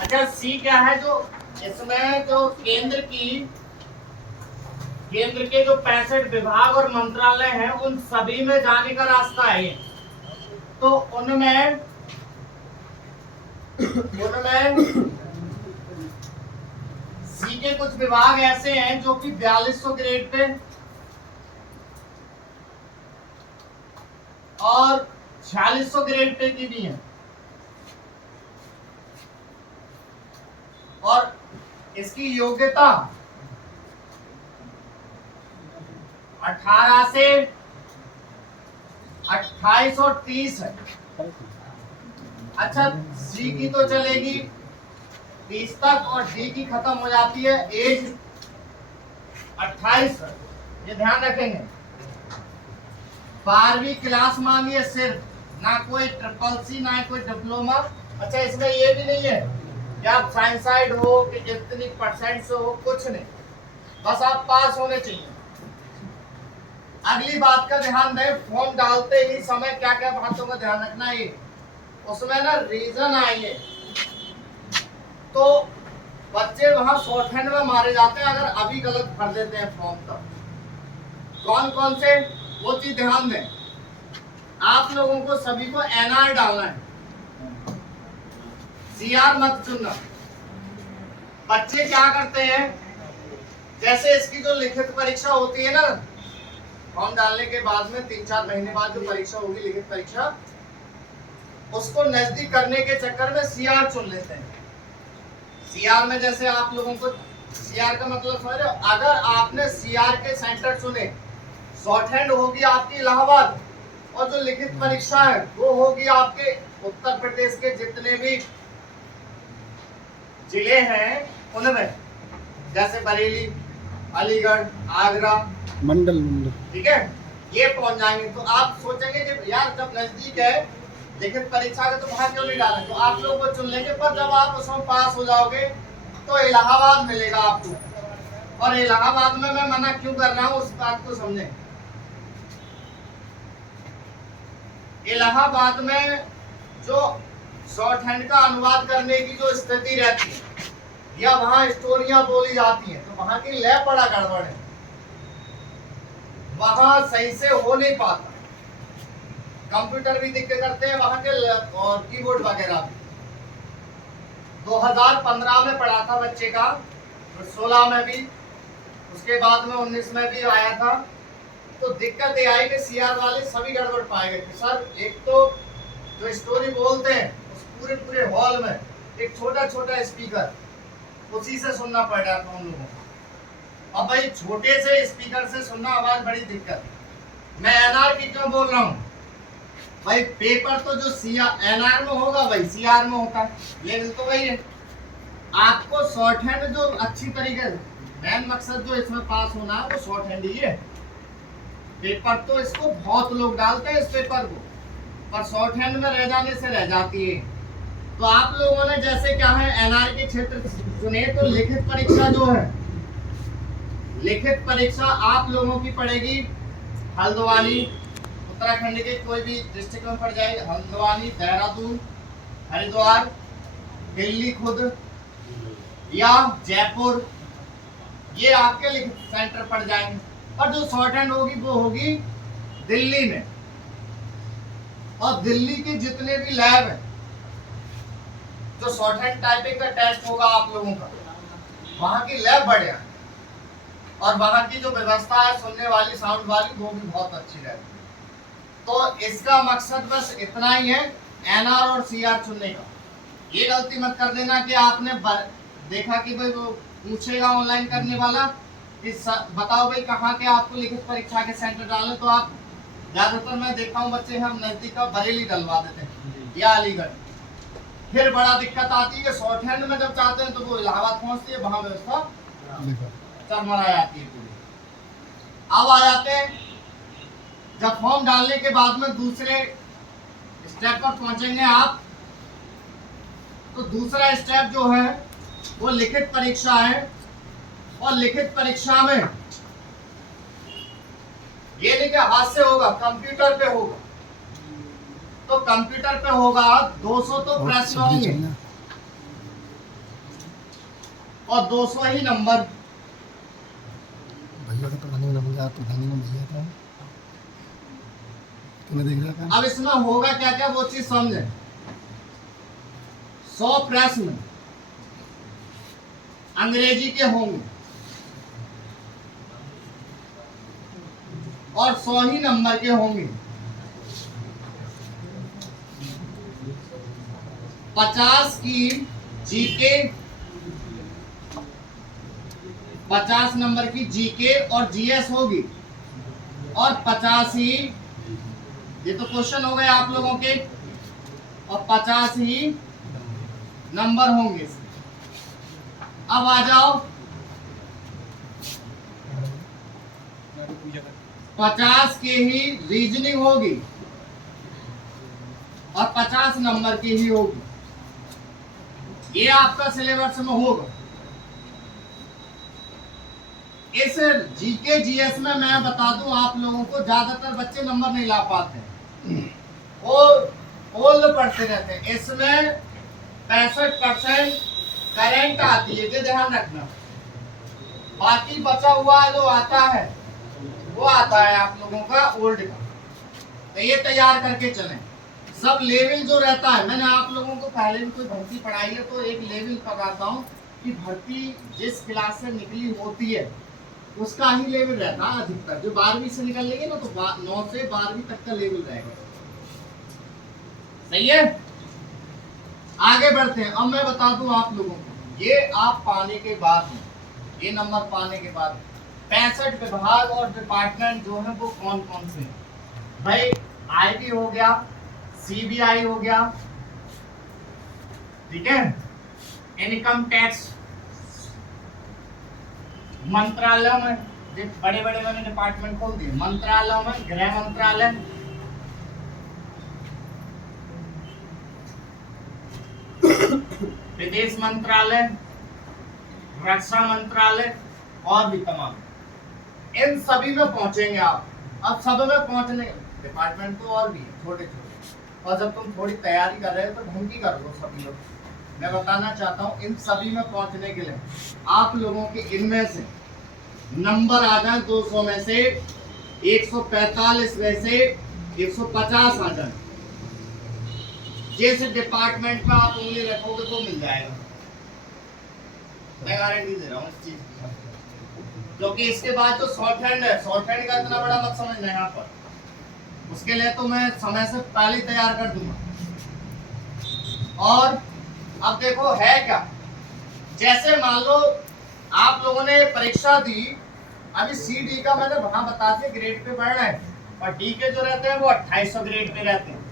अच्छा सी क्या है, जो इसमें जो केंद्र के जो 65 विभाग और मंत्रालय हैं उन सभी में जाने का रास्ता है ये। तो उनमें सी के कुछ विभाग ऐसे हैं जो कि 4200 ग्रेड पे और 4600 ग्रेड पे की भी हैं, और इसकी योग्यता 18 से 28 और 30 है। अच्छा सी की तो चलेगी 30 तक और डी की खत्म हो जाती है एज 28। ये ध्यान रखेंगे। 12वीं क्लास मांगी है सिर्फ, ना कोई ट्रिपल सी ना कोई डिप्लोमा। अच्छा इसमें ये भी नहीं है कि आप साइंस साइड हो कि कितनी परसेंट से हो, कुछ नहीं, बस आप पास होने चाहिए। अगली बात का ध्यान दें, फॉर्म डालते ही समय क्या क्या बातों का ध्यान रखना है, उसमें ना रीजन आएंगे तो बच्चे वहां शॉर्टहैंड में मारे जाते हैं अगर अभी गलत भर देते हैं फॉर्म। तब कौन कौन से वो चीज ध्यान दें। आप लोगों को सभी को एनआर डालना है, सीआर मत चुनना। बच्चे क्या करते हैं, जैसे इसकी जो लिखित परीक्षा होती है ना, फॉर्म डालने के बाद में 3-4 महीने बाद जो परीक्षा होगी लिखित परीक्षा, उसको नजदीक करने के चक्कर में सीआर चुन लेते हैं। सीआर में जैसे आप लोगों को सीआर का मतलब समझ रहे हो, अगर आपने सीआर के सेंटर चुने, शॉर्टहैंड होगी आपकी इलाहाबाद और जो लिखित परीक्षा है वो होगी आपके उत्तर प्रदेश के जितने भी जिले हैं उनमें, जैसे बरेली, अलीगढ़, आगरा, मंडल, ठीक है, ये पहुंच जाएंगे। तो आप सोचेंगे कि यार जब नजदीक है लिखित परीक्षा का तो वहां क्यों नहीं डालें, तो आप लोग वो चुन लेंगे। पर जब आप उसमें पास हो जाओगे तो इलाहाबाद मिलेगा आपको। और इलाहाबाद में मैं मना क्यों कर रहा हूँ उस बात को समझें। इलाहाबाद में जो शॉर्टहैंड का अनुवाद करने की जो स्थिति रहती है या वहां स्टोरियां बोली जाती हैं, तो वहां की लय बड़ा गड़बड़ है, वहां सही से हो नहीं पाता। कंप्यूटर भी दिक्कत करते हैं वहां के और कीबोर्ड वगैरह भी। 2015 में पढ़ा था बच्चे का, 16 में भी, उसके बाद में 19 में भी आया था। तो दिक्कत ये आई कि सीआर वाले सभी गड़बड़ पाए गए कि सर एक तो जो स्टोरी बोलते हैं उस पूरे हॉल में एक छोटा छोटा स्पीकर, उसी से सुनना पड़ रहा था उन लोगों को। अब भाई छोटे से स्पीकर से सुनना आवाज बड़ी दिक्कत। मैं एनआर की क्यों बोल रहा हूँ भाई, पेपर तो जो एनआर में होगा वही सीआर में होता है, लेवल तो वही है। आपको शॉर्टहैंड जो अच्छी तरीके से, मेन मकसद जो इसमें पास होना है वो शॉर्टहैंड ही है। पेपर तो इसको बहुत लोग डालते हैं इस पेपर को, पर शॉर्टहैंड में रह जाने से रह जाती है। तो आप लोगों ने जैसे क्या है एनआर के क्षेत्र चुने, तो लिखित परीक्षा जो है, लिखित परीक्षा आप लोगों की पड़ेगी हल्द्वानी, उत्तराखंड के कोई भी डिस्ट्रिक्ट में पड़ जाएगी, हल्द्वानी, देहरादून, हरिद्वार, दिल्ली खुद या जयपुर, ये आपके लिखित सेंटर पड़ जाएंगे। और जो शॉर्टहैंड होगी वो होगी दिल्ली में। और दिल्ली के जितने भी लैब है, जो शॉर्टहैंड टाइपिंग का टेस्ट होगा आप लोगों का, वहां की लैब बढ़िया है और वहां की जो व्यवस्था है सुनने वाली, साउंड वाली, वो भी बहुत अच्छी रहती है। तो इसका मकसद बस इतना ही है, एनआर और सीआर चुनने का। ये गलती मत कर देना कि आपने देखा कि भाई वो पूछेगा ऑनलाइन करने वाला कि बताओ भाई कहाँ के आपको लिखित परीक्षा के सेंटर डालने, तो आप ज्यादातर मैं देखता हूँ बच्चे हम नजदीक का बरेली डलवा देते हैं या अलीगढ़। फिर बड़ा दिक्कत आती है कि शॉर्टहैंड में जब चाहते हैं तो वो इलाहाबाद पहुंचती है, वहां व्यवस्था चरमरा जाती है पूरी। अब आ जाते हैं जब फॉर्म डालने के बाद में दूसरे स्टेप पर पहुंचेंगे आप, तो दूसरा स्टेप जो है वो लिखित परीक्षा है। और लिखित परीक्षा में ये नहीं कि हाथ से होगा, कंप्यूटर पे होगा। तो कंप्यूटर पे होगा 200 तो प्रश्न होंगे, और 200 ही नंबर। भैया तो प्रधानी में भैया प्रधानी में भैया था तुम्हें देख रहा था। अब इसमें होगा क्या क्या वो चीज समझे। 100 प्रश्न अंग्रेजी के होंगे और 100 ही नंबर के होंगे। 50 की जीके, 50 नंबर की जीके और जीएस होगी और 50 ही, ये तो क्वेश्चन हो गए आप लोगों के, और 50 ही नंबर होंगे। अब आ जाओ 50 के ही रीजनिंग होगी और 50 नंबर की ही होगी। ये आपका सिलेबस में होगा। इस जीके जीएस में मैं बता दूं आप लोगों को, ज्यादातर बच्चे नंबर नहीं ला पाते वो ओल्ड पढ़ते रहते हैं। इसमें 65% करंट आती है, ये ध्यान रखना। बाकी बचा हुआ जो आता है वो आता है आप लोगों का ओल्ड का। तो ये तैयार करके चलें। सब लेवल जो रहता है, मैंने आप लोगों को पहले भी कोई भर्ती पढ़ाई है तो एक लेवल पढ़ाता हूँ कि भर्ती जिस क्लास से निकली होती है उसका ही लेवल रहता है अधिकतर। जो 12वीं से निकल लेंगे ना तो 9 से 12वीं तक का लेवल रहेगा। सही है, आगे बढ़ते हैं। अब मैं बता दूं आप लोगों को, ये आप पाने के बाद, ये नंबर पाने के बाद 65 विभाग और डिपार्टमेंट जो है वो कौन कौन से हैं भाई। आईबी हो गया, सीबीआई हो गया, ठीक है, इनकम टैक्स मंत्रालय में, बड़े बड़े मैंने डिपार्टमेंट खोल दिए। मंत्रालय में गृह मंत्रालय, विदेश मंत्रालय, रक्षा मंत्रालय और भी तमाम, इन सभी में पहुंचेंगे आप। अब सब में पहुंचने डिपार्टमेंट तो और भी है छोटे छोटे, और जब तुम थोड़ी तैयारी कर रहे हो तो ढंग की कर लो सभी लोग। मैं बताना चाहता हूँ इन सभी में पहुंचने के लिए आप लोगों के इनमें से नंबर आ जाए 200 में से 145 में से 150 आ जाए। जिस डिपार्टमेंट में आप उंगली रखोगे तो मिल जाएगा, मैं गारंटी दे रहा हूँ इस चीज की। क्योंकि इसके बाद जो शॉर्ट हैंड है, शॉर्ट हैंड का इतना बड़ा मत समझना यहाँ पर, उसके लिए तो मैं समय से पहले तैयार कर दूंगा। और अब देखो है क्या, जैसे मान लो आप लोगों ने परीक्षा दी, अभी सी डी का मैंने वहां बता दिया ग्रेड पे बढ़ रहे हैं, और डी के जो रहते हैं वो 2800 ग्रेड पे रहते हैं।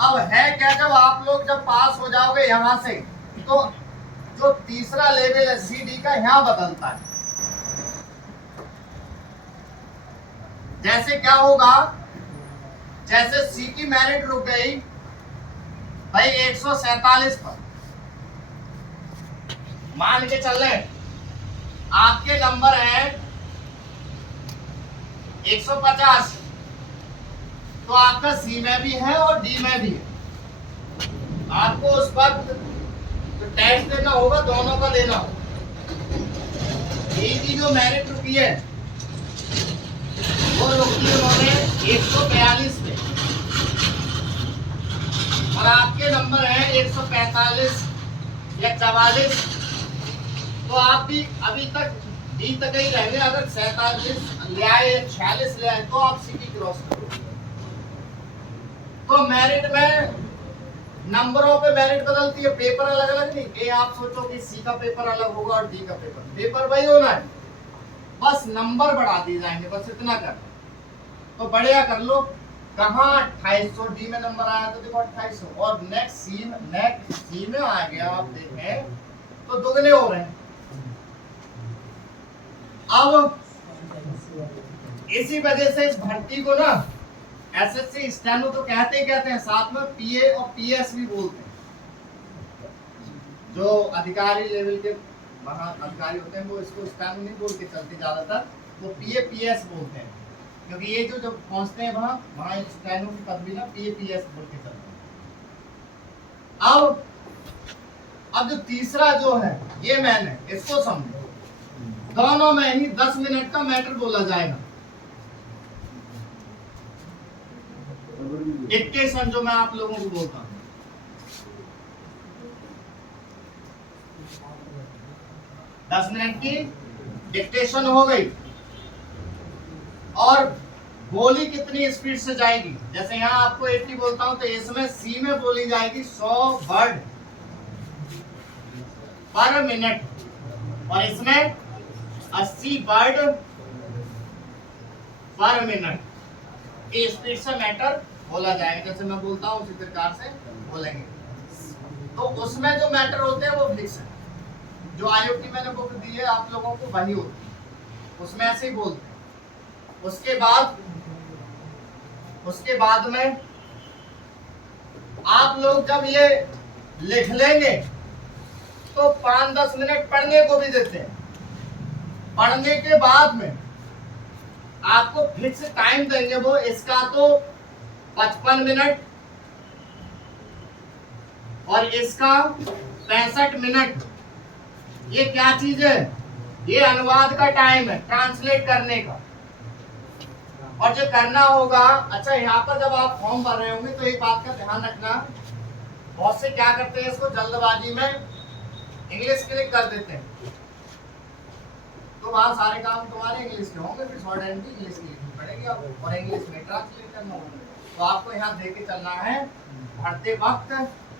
अब है क्या, जब आप लोग जब पास हो जाओगे यहां से तो जो तीसरा लेवल है सी डी का यहाँ बदलता है। जैसे क्या होगा, जैसे सी की मेरिट रुक गई भाई 147 पर, मान के चल रहे आपके नंबर है 150, तो आपका सी में भी है और डी में भी है। आपको उस वक्त जो टेस्ट देना होगा दोनों का देना होगा। डी की जो मेरिट रुकी है वो रुकी है उन्होंने 142 पे, और आपके नंबर है 145 या 44, तो आप भी अभी तक डी तक ही रहेंगे। अगर 47 ले आए या 46 ले आए तो आप सी की क्रॉस करोगे। तो मेरिट में नंबरों पे मेरिट बदलती है, पेपर अलग अलग नहीं। ये आप सोचो कि सी का पेपर अलग होगा और डी का पेपर वही होना है, बस नंबर बढ़ा दिए जाएंगे, बस इतना कर। तो बढ़िया कर लो, कहाँ 2800 डी में नंबर आया तो देखो 2800, और नेक्स्ट सी में आ गया आप देखें तो दुगने हो रहे हैं। अब इसी वजह से इस भर्ती को ना एसएससी स्टेनो तो कहते हैं, साथ में पीए और पीएस भी बोलते हैं। जो अधिकारी लेवल के वहाँ अधिकारी होते हैं वो इसको स्टेनो नहीं बोल के चलते, ज्यादातर वो पीए पीएस बोलते हैं, क्योंकि ये जो जब पहुंचते हैं वहाँ स्टेनो की पदवी ना पीए पीएस बोल के चलते हैं। अब जो तीसरा जो है ये मैन है, इसको समझो। दोनों में ही 10 मिनट का मैटर बोला जाएगा। डिक्टेशन जो मैं आप लोगों को बोलता हूं, दस मिनट की डिक्टेशन हो गई। और बोली कितनी स्पीड से जाएगी, जैसे यहाँ आपको 80 बोलता हूं तो इसमें सी में बोली जाएगी 100 वर्ड पर मिनट, और इसमें 80 वर्ड पर मिनट। ये स्पीड से मैटर बोला जाएगा, जैसे मैं बोलता हूँ उसी प्रकार से बोलेंगे। तो उसमें जो मैटर होते हैं वो फिक्स है। जो IoT मैंने बुक दी है आप लोगों को वही होती है, उसमें ऐसे ही बोलते हैं। उसके बाद में आप लोग जब ये लिख लेंगे तो 5-10 मिनट पढ़ने को भी देते हैं। पढ़ने के बाद में आपको फिक्स टाइम देंगे, वो इसका तो 55 मिनट और इसका 65 मिनट। ये क्या चीज है, ये अनुवाद का टाइम है, ट्रांसलेट करने का। और जो करना होगा, अच्छा यहाँ पर जब आप फॉर्म भर रहे होंगे तो एक बात का ध्यान रखना, बहुत से क्या करते हैं, इसको जल्दबाजी में इंग्लिश क्लिक कर देते हैं, तो वहां सारे काम तुम्हारे इंग्लिश के होंगे, फिर शॉर्ट हैंड की इंग्लिश की लिखनी पड़ेगी आपको और इंग्लिश में ट्रांसलेट करना होगा। तो आपको यहाँ देख के चलना है पढ़ते वक्त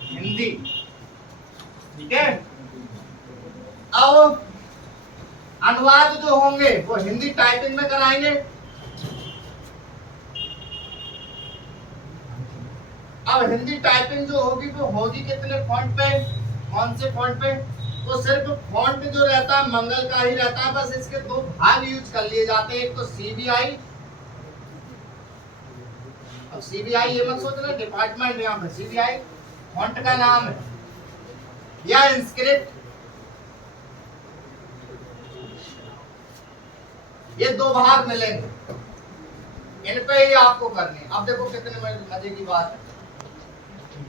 हिंदी, ठीक है। अब अनुवाद जो होंगे वो हिंदी टाइपिंग में कराएंगे। अब हिंदी टाइपिंग जो होगी वो होगी कितने फॉन्ट पे, कौन से फॉन्ट पे, तो सिर्फ फॉन्ट जो रहता है मंगल का ही रहता है, बस इसके दो भाग यूज कर लिए जाते हैं, एक तो CBI। अब CBI ये मत सोचना डिपार्टमेंट, यहाँ पे CBI फॉन्ट का नाम है, या इंस्क्रिप्ट। ये दो भाग मिलेंगे, इन पे ही आपको करनी है। अब देखो कितने मजे की बात है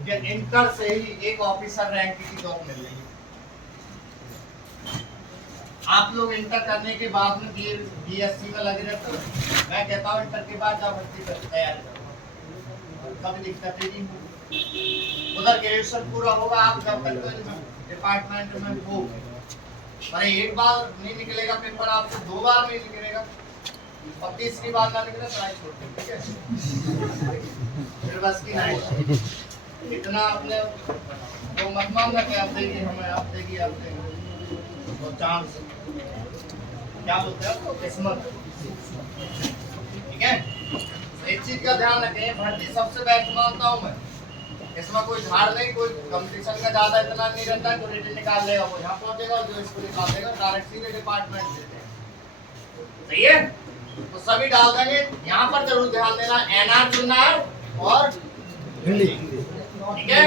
कि इंटर से ही एक ऑफिसर रैंक की जॉब मिल रही है। आप लोग इंटर करने के बाद में BSc में लगे रहते हो, मैं कहता हूँ इंटर के बाद जब भर्ती कर तैयारी करो, कभी दिक्कत ही नहीं। उधर ग्रेजुएशन पूरा होगा, आप जब तक डिपार्टमेंट में हो, अरे एक बार नहीं निकलेगा पेपर, आपसे 2 बार नहीं निकलेगा, और तीसरी बार ना निकले तो छोड़ दो, ठीक है। फिर बस की नहीं, इतना अपने वो मत मांगना कि आप देगी हमें, आप देगी और चांस क्या बोलते हैं आपको, किस्मत, ठीक है। एक चीज का ध्यान रखें, भर्ती सबसे बेस्ट मानता हूँ मैं, इसमें कोई झाड़ नहीं, कोई कंपटीशन का ज्यादा इतना नहीं रहता है। जो रिटर्न निकाल लेगा वो यहाँ पहुंचेगा, और जो इसको निकाल देगा डायरेक्ट सीधे डिपार्टमेंट देते हैं, सही है। तो सभी डाल देंगे, यहाँ पर जरूर ध्यान देना, NR चुनना है और हिंदी, ठीक है।